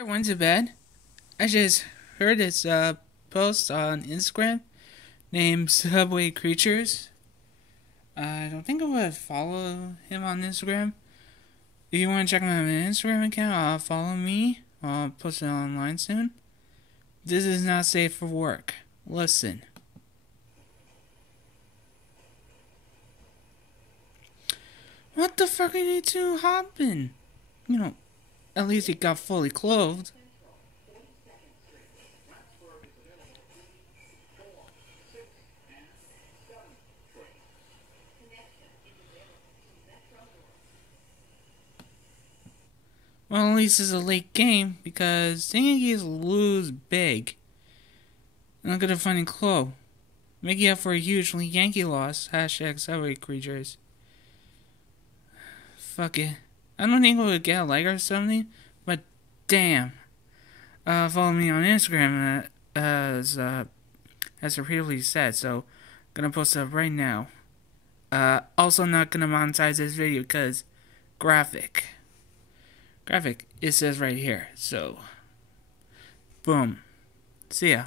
I went to bed. I just heard this post on Instagram named Subway Creatures. I don't think I would follow him on Instagram. If you want to check my Instagram account, follow me. I'll post it online soon. This is not safe for work. Listen. What the fuck are you two hopping? At least he got fully clothed. Well, at least it's a late game because the Yankees lose big. I'm not gonna find Chloe. Making up for a huge Yankee loss. Hashtag Subway Creatures. Fuck it. I don't think we would get a like or something, but damn. Follow me on Instagram as repeatedly said, so gonna post it up right now. Also not gonna monetize this video because graphic, it says right here, so boom. See ya.